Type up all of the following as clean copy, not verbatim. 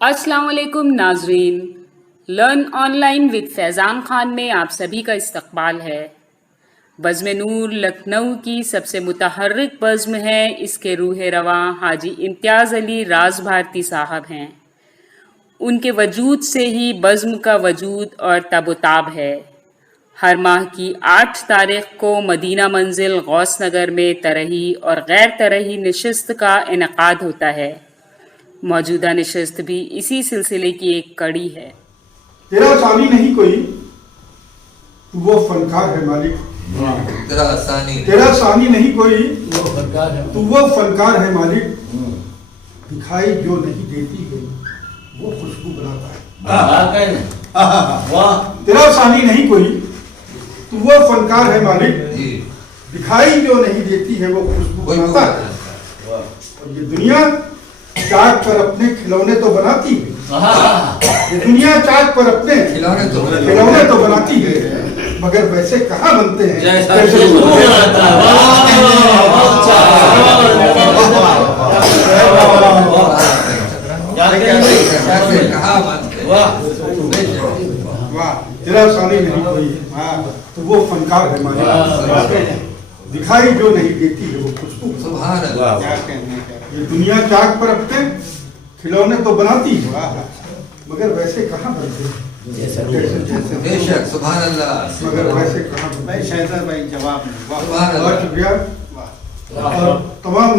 अस्सलाम वालेकुम नाजरीन। Learn online with Faizan Khan में आप सभी का इस्तकबाल है। बज़्म नूर लखनऊ की सबसे मुतहर्रिक बज़्म है। इसके रूह रवां हाजी इम्तियाज़ अली राज भारती साहब हैं। उनके वजूद से ही बज़्म का वजूद और तबोताब है। हर माह की 8 तारीख को मदीना मंजिल गौस नगर में तरही और गैर तरही नशिस्त का इनेकाद होता है। मौजूदा नशिस्त भी इसी सिलसिले की एक कड़ी है। तेरा सानी नहीं कोई, तू वो फनकार है मालिक। तेरा सानी नहीं कोई, तू वो फनकार है मालिक। दिखाई जो नहीं देती है वो खुशबू बनाता है। तेरा सानी नहीं कोई, तू वो फनकार है मालिक। दिखाई जो नहीं देती है वो खुशबू बनाता है। और ये दुनिया चाक पर अपने खिलौने तो बनाती है। ये दुनिया चाक पर अपने खिलौने तो बनाती है, मगर वैसे कहाँ बनते हैं जैसे तेरा सानी नहीं कोई, तो वो फनकार है मालिक। दिखाई जो नहीं देती है वो खुशबू। ये दुनिया चाक पर अपने खिलौने तो बनाती है, मगर वैसे कहाँ बनते हैं जैसे बेशक सुभान अल्लाह। मगर वैसे कहाँ बनते शहजाद भाई जवाब बहुत शुक्रिया। और तमाम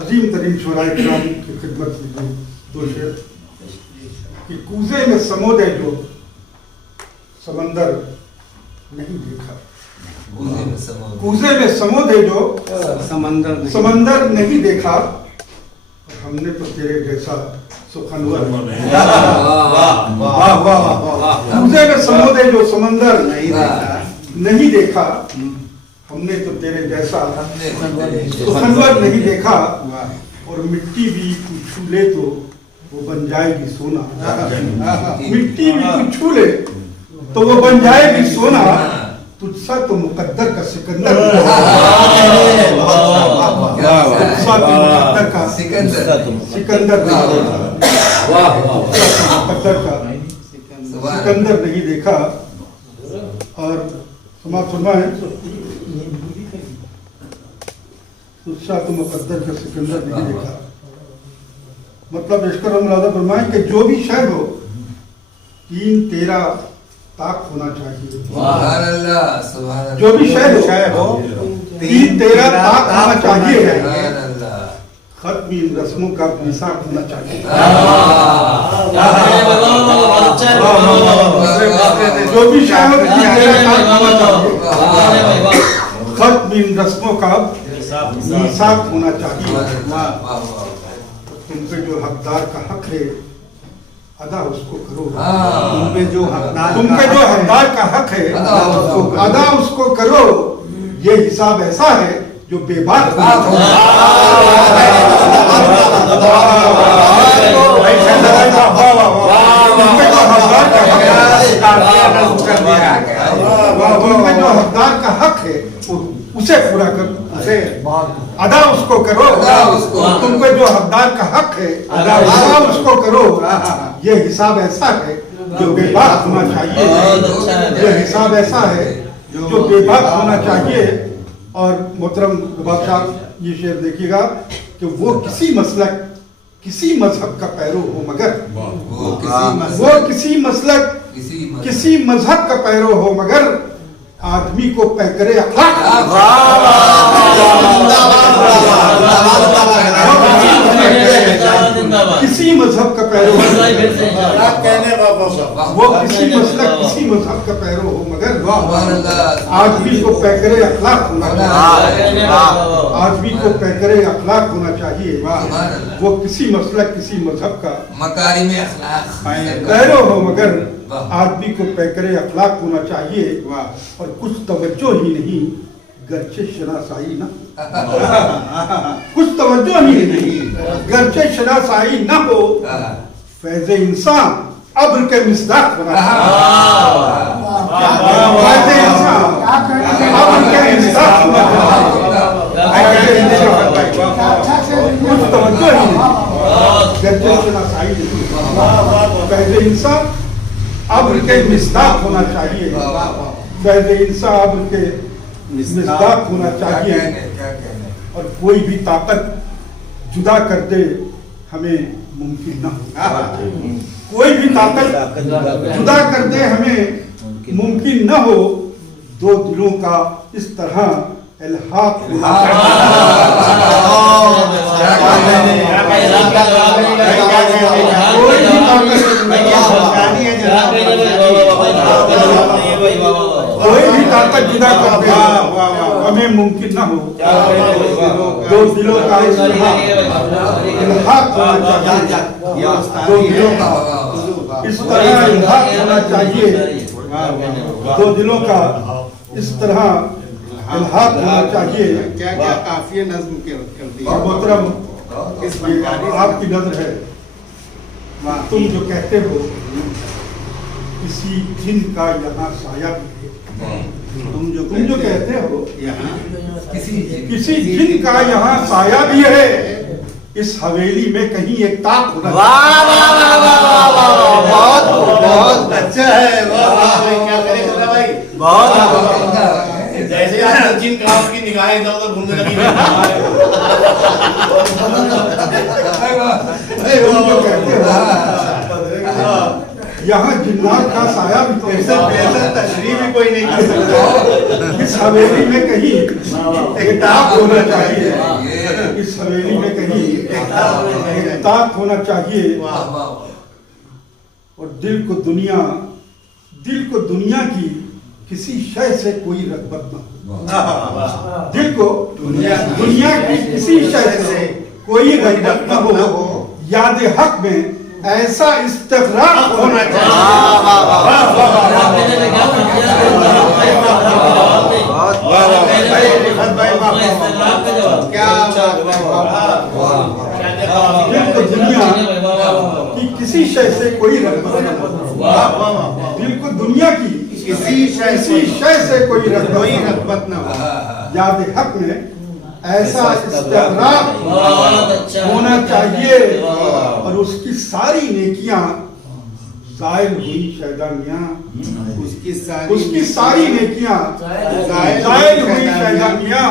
अजीम तरीन शुराए किराम की खिदमत में दो शेर कि कूजे में समोदे जो समंदर नहीं देखा। कूजे में समोदे जो समंदर नहीं देखा। हमने तो तेरे जैसा सुखनवर कूजे में समोदे जो समंदर नहीं देखा। हमने तो तेरे जैसा सुखनवर नहीं देखा। और मिट्टी भी तू छू ले तो वो बन जाएगी सोना। मिट्टी भी तू छू ले तो वो बन जाएगी सोना। तुझसा तो मुकद्दर का सिकंदर, तुझसा तो मुकद्दर का सिकंदर नहीं देखा। और समाप्त फरमाए तुझसा तो मुकद्दर का सिकंदर नहीं देखा। मतलब इश्क़ और मुरादा फरमाए कि जो भी शय हो, 3 तेरा ताक होना चाहिए। सुभान अल्लाह, सुभान अल्लाह। जो भी शय हो 3 तेरा ताक होना चाहिए। खत्म इन रस्मों का मिसाक होना चाहिए। जो भी शय हो 3 तेरा ताक होना चाहिए। खत्म इन रस्मों का मिसाक होना चाहिए। तुम पे जो हकदार का हक है अदा उसको करो। तुम पे जो हकदार का हक है अदा उसको करो। ये हिसाब ऐसा है जो बेबाक जो हकदार का हक है उसे पूरा करो, उसे अदा उसको करो। तुम पे जो हकदार का हक है अदा उसको करो। ये हिसाब ऐसा है जो बेबाक होना चाहिए। ये हिसाब ऐसा है जो बेबाक होना चाहिए। और मोहतरम बादशाह ये शेर देखिएगा कि वो किसी मसलक किसी मजहब का पैरो हो, मगर वो किसी मसलक किसी मजहब का पैरो हो, मगर आदमी को पैकरे अखलाक किसी मजहब का पैरो वो किसी मसलक किसी मजहब का पैरो हो, मगर आदमी को पैकरे अखलाक होना चाहिए। आदमी को पैकरे अखलाक होना चाहिए। वो किसी मसलक किसी मजहब का मकारिम अखलाक पैरो हो, मगर आदमी को पैकरे अखलाक होना चाहिए। और कुछ तवज्जो ही नहीं गर्चे शनासाई ना कुछ तवज्जो ही नहीं गर्चे शनासाई ना हो। फैज़े इंसान अब्र के मिसदाक बना। फैज़े इंसान अब्र के मिसदाक बना। कुछ तवज्जो ही नहीं गर्जन शनासाई नहीं। फैज़ इंसान अब्र के मिस्दाक होना चाहिए। फैज़ इंसान अब्र के मिस्दाक होना चाहिए। और कोई भी ताकत जुदा कर दे हमें मुमकिन न हो। कोई भी ताकत जुदा कर दे हमें मुमकिन न हो। दो दिलों का इस तरह इल्हाक होना कोई भी ताकत जुदा कर दे हमें मुमकिन न हो। दो दिलों का इस तरह इल्हाक होना चाहिए। दो दिलों का इस तरह इल्हाक होना चाहिए। दो दिलों का इस तरह इल्हाक होना चाहिए। क्या क्या काफिया नज्म करती है। और मोहतरम इस फनकारी आपकी नजर है। तुम जो कहते हो किसी जिन का यहाँ साया भी है। तुम जो कहते हो यहाँ किसी जिन का यहाँ साया भी है। इस हवेली में कहीं एक ताक होना चाहिए। बहुत अच्छा है। क्या करे खतरा भाई, जैसे आज जिन काफ की निगाहें इधर उधर घूमने लगी। तुम जो कहते हो यहाँ जिन्नात का साया भी तो ऐसे बेहतर तशरीह भी कोई नहीं कर सकता। इस हवेली में कहीं एक ताक होना चाहिए। इस हवेली में कहीं एक ताक होना चाहिए। और दिल को दुनिया की किसी शय से कोई रग़बत न हो। दिल को दुनिया की किसी शय से कोई रग़बत न हो। याद हक में ऐसा इस्तिग़राक़ होना चाहिए। दिल को दुनिया की किसी शय से कोई रग़बत न हो। दिल को दुनिया की किसी शय से कोई रग़बत न हो। याद हक में ऐसा इस्तिग़राक़ होना चाहिए। और उसकी सारी नेकियां ज़ायल हुई शैदानियां। उसकी सारी नेकियां ज़ायल हुई शैदानियां।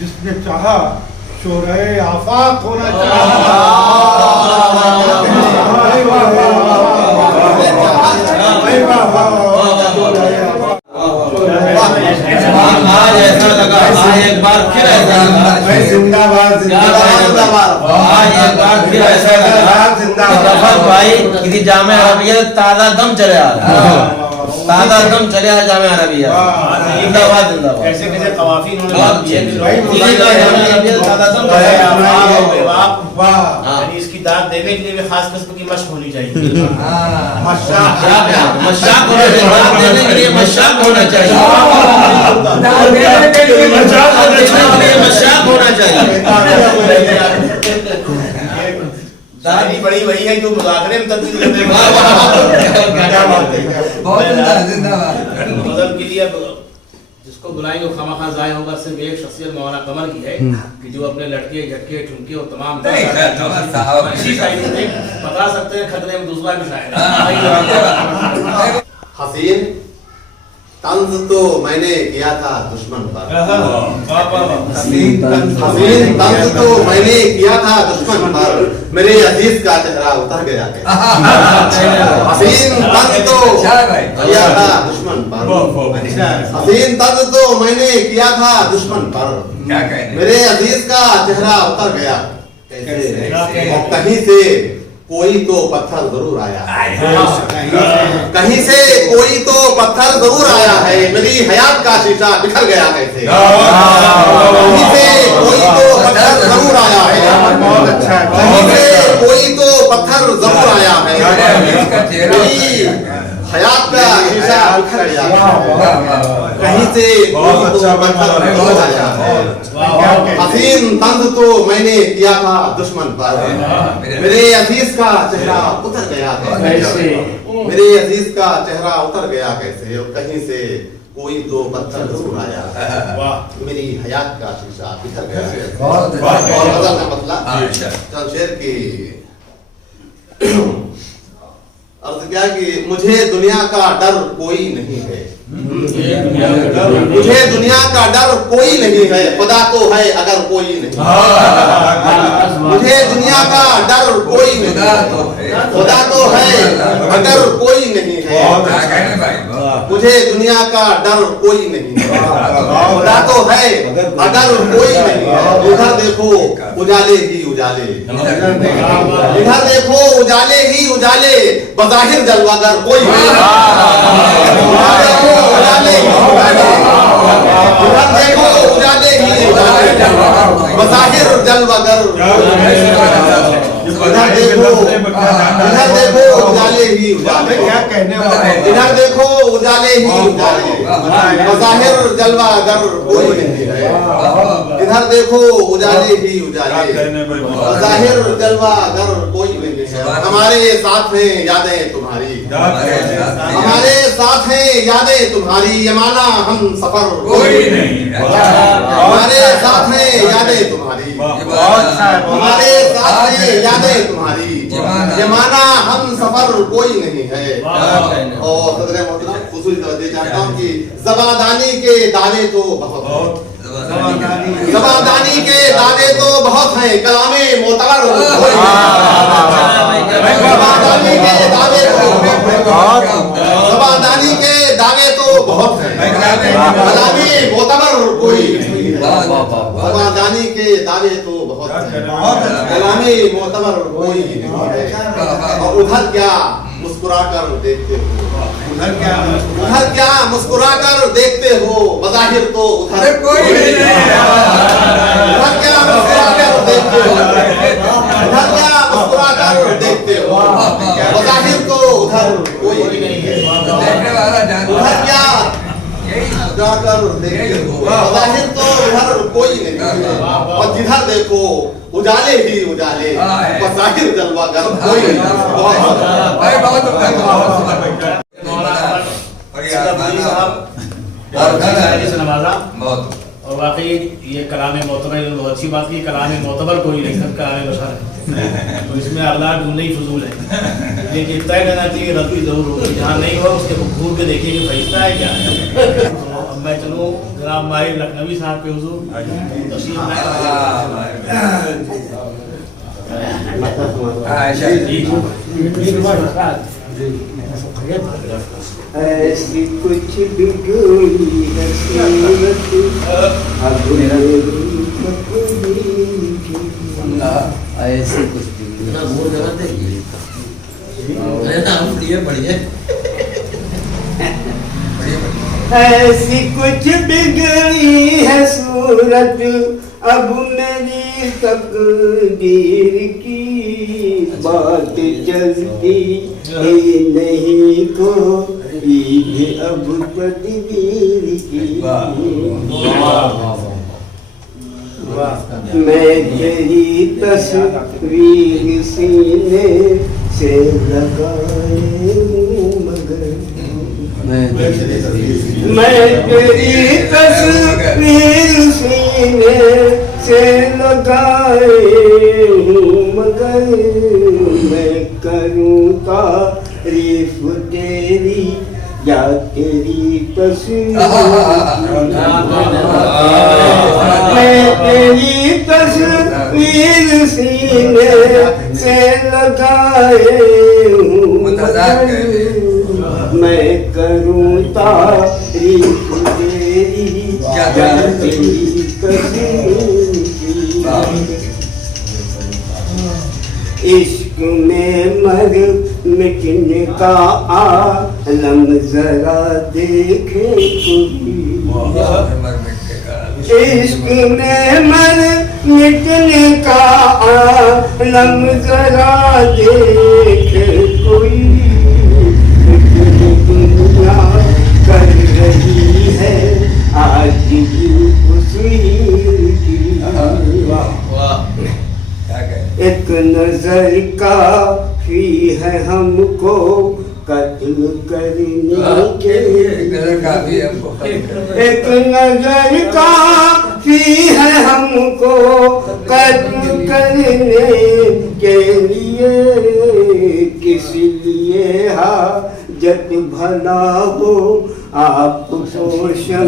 जिसने चाहा शोरे आफाक होना चाहिए। आज ऐसा लगा, आज एक बार फिर ऐसा लगा, जिंदाबाद जिंदाबाद। आज एक बार फिर ऐसा लगा जफर भाई किसी जामे अरबिया ताज़ा दम चले आ रहा है। ताज़ा दम चले आ जामे अरबिया। जिंदाबाद जिंदाबाद। कैसे कैसे कवाफी इन्होंने वाह, किए। भाई, जामे अरबिया ताज़ा दम चले आ रहा है। वाह, यानी इसकी दाद देने के लिए भी खास किस्म की मशक होनी चाहिए। मशाक होना चाहिए। दाद देने के लिए मशाक होना चाहिए। दाद देने के लिए मशाक होना चाहिए। शायरी बड़ी वही है जो मुज़ाकरे में तब्दील करने में। गज़ल के लिए जिसको बुलाएंगे वो खामखा ज़ाया होगा। सिर्फ एक शख्सियत मौलाना कमर की है कि जो अपने लटके झटके ठुमके और तमाम अच्छी शायरी में बता सकते हैं खतरे में दूसरा भी शायर। हसीन तंज तो मैंने किया था दुश्मन पर। हसीन तंज तो मैंने किया था दुश्मन पर। मेरे अजीज का चेहरा उतर गया। हसीन तंज तो किया था दुश्मन पर। हसीन तंज तो मैंने किया था दुश्मन पर। मेरे अजीज का चेहरा उतर गया। और कहीं से कोई तो पत्थर जरूर आया। कहीं से कोई तो पत्थर जरूर आया है। मेरी हयात का शीशा बिखर गया कैसे। कहीं से कोई तो पत्थर जरूर आया है। कहीं से कोई तो पत्थर जरूर आया है। मेरी हयात का शीशा बिखर गया। कहीं से कोई तो पत्थर जरूर आया है। हसीन तंज तो मैंने किया था दुश्मन पर। मेरे अजीज का चेहरा उतर गया कैसे। मेरे अजीज का चेहरा उतर गया कैसे। और कहीं से कोई तो पत्थर छुड़ाया, वाह मेरी हयात का शीशा बिखर गया। बहुत अच्छा। और गजल का मतलब अच्छा। शमशेर की अर्थ क्या कि मुझे दुनिया का डर कोई नहीं है, मुझे दुनिया का डर कोई नहीं है, खुदा तो है अगर कोई नहीं, मुझे दुनिया का डर कोई नहीं, खुदा तो है अगर कोई नहीं है, मुझे दुनिया का डर कोई नहीं है, खुदा तो है अगर कोई नहीं है। इधर देखो उजाले ही उजाले, इधर देखो उजाले ही उजाले, बज़ाहिर जलवागर कोई नहीं, इधर देखो उजाले ही उजाले, इधर देखो उजाले ही उजाले, बज़ाहिर जलवागर, इधर देखो उजाले ही उजाले, क्या कहने वाला है? इधर देखो उजाले ही उजाले, बज़ाहिर जलवागर कोई नहीं है, इधर देखो उजाले ही उजाले, बज़ाहिर जलवागर कोई नहीं है। हमारे साथ हैं यादें तुम्हारी, हमारे साथ हैं यादें तुम्हारी, ये माना हम सफर कोई नहीं, हमारे साथ हैं यादें तुम्हारी, हमारे साथ हैं यादें तुम्हारी, ये माना हम सफर कोई नहीं है। और हज़रत मोहतरम खुसूसी तवज्जो चाहता हूँ कि ज़बादानी के दावे तो बहुत, ज़बादानी के दावे तो बहुत हैं, कलामे मोतबर ज़बादानी के दावे तो ज़बादानी के दावे तो बहुत हैं, कलामे मोतबर कोई नहीं है, ज़बादानी के दावे तो बहुत हैं, कलामे मोतबर कोई नहीं है। और उधर क्या मुस्कुरा कर देखते हो, उधर क्या मुस्कुरा कर देखते हो, बज़ाहिर तो उधर कोई नहीं, उधर क्या मुस्कुरा कर देखते हो, उधर क्या मुस्कुरा कर देखते हो, बज़ाहिर तो उधर कोई नहीं है, देखने वाला जानता उधर क्या मुस्कुरा कर देखते हो, बज़ाहिर तो उधर कोई नहीं है। और जिधर देखो उजाले ही उजाले, बज़ाहिर जलवागर कोई नहीं है। भाई बहुत और शायरी से नवाजा, बहुत और वाकई ये कलाम मोतबर बहुत अच्छी बात की, कलाम मोतबर कोई नहीं, सब कलाम बशर है, तो इसमें अल्लाह ढूंढना ही फजूल है, लेकिन तय करना चाहिए गलती जरूर होगी, जहाँ नहीं हो उसके घूर के देखिए कि फरिश्ता है क्या है। तो अब मैं चलूँ जनाब हमारे लखनवी साहब पे हुजूर तशरीफ ऐसी कुछ बिगड़ी है सूरत, अब ऐसे कुछ ऐसी कुछ बिगड़ी है सूरत, अब मेरी तकदीर की बात चलती ही नहीं को भी अब तदबीर की। मैं तेरी तस्वीर सीने से लगाए हूँ मगर, मैं तेरी तस्वीर सीने से लगाए हूँ मगर, मैं करूँ तारीफ तेरी या तेरी तस्वीर, मैं तेरी तस्वीर सीने से लगाए हूँ मगर, मैं करूँ तारीफ तेरी या तेरी तस्वीर। इश्क में मर मिटने का आलम जरा देखे कोई, इश्क में मर मिटने का आलम जरा देखे कोई, दुनिया कर रही है आज की तस्वीर की। एक नजर काफी है हमको कत कत्ल करने के नजर काफी है हमको। एक नजर काफी है हमको कत्ल करने के लिए, किस लिए हाजत भला हो आपको शमशीर।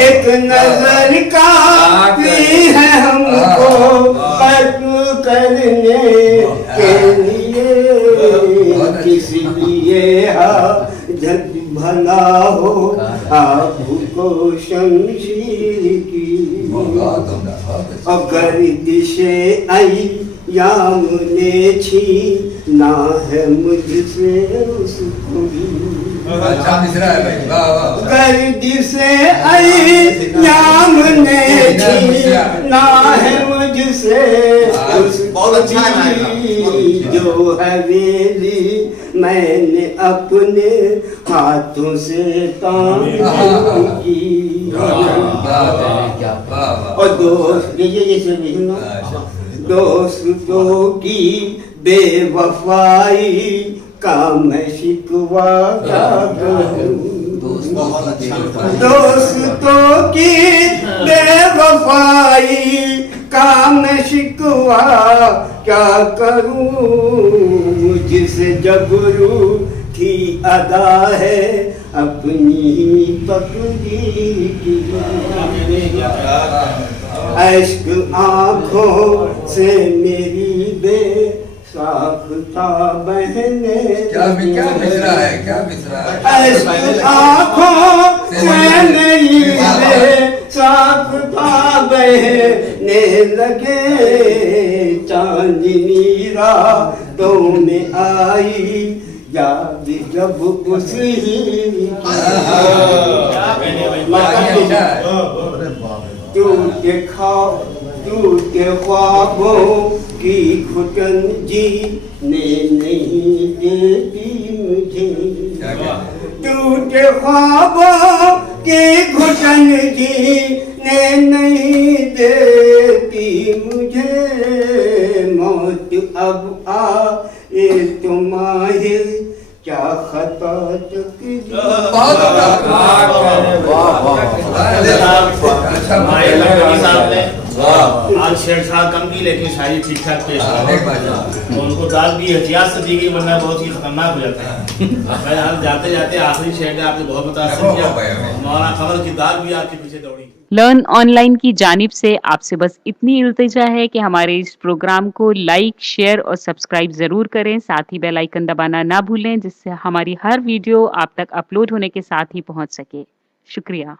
एक नजर काफी है हमको कत्ल करने के लिए, किस लिए हाजत भला हो आपको शमशीर की। अगर दिशे आई याम ने छीना है मुझसे उसको भी। अच्छा मिश्रा है भाई, वाह वाह। गर्दी से आई याम ने छीना है मुझसे बहुत अच्छा है भाई। जो हवेली मैंने अपने हाथों से तामीर की। और दोस्त ये दोस्तों की बेवफाई का मैं शिकवा क्या करूं। दोस्तों की बेवफाई का मैं शिकवा क्या करूं। जिसे जबरू की अदा है अपनी पकड़ी की। अश्क आँखों से मेरी बेसाख्ता बहने। क्या मिश्रा है, क्या मिश्रा है। अश्क आँखों से मेरी बेसाख्ता बहने लगे। चांदनी रातों में आई याद जब उसी टूटे ख्वाबों की घुटन जी ने नहीं देती मुझे। टूटे ख्वाबों की घुटन जी ने नहीं देती मुझे। मौत अब आए तो माहिर क्या खता आज छेड़छाड़ कम की लेकिन शायरी ठीक ठाक पेश तो उनको दाल भी एहतियात से दी गई, वरना बहुत ही खतरनाक हो जाता है। मैं आज जाते जाते आखिरी शेर ने आपने बहुत मुतासिर किया। मौलाना कमर की दाल भी आपके पीछे दौड़ी। लर्न ऑनलाइन की जानिब से आपसे बस इतनी इल्तिजा है कि हमारे इस प्रोग्राम को लाइक, शेयर और सब्सक्राइब ज़रूर करें। साथ ही बेल आइकन दबाना ना भूलें, जिससे हमारी हर वीडियो आप तक अपलोड होने के साथ ही पहुंच सके। शुक्रिया।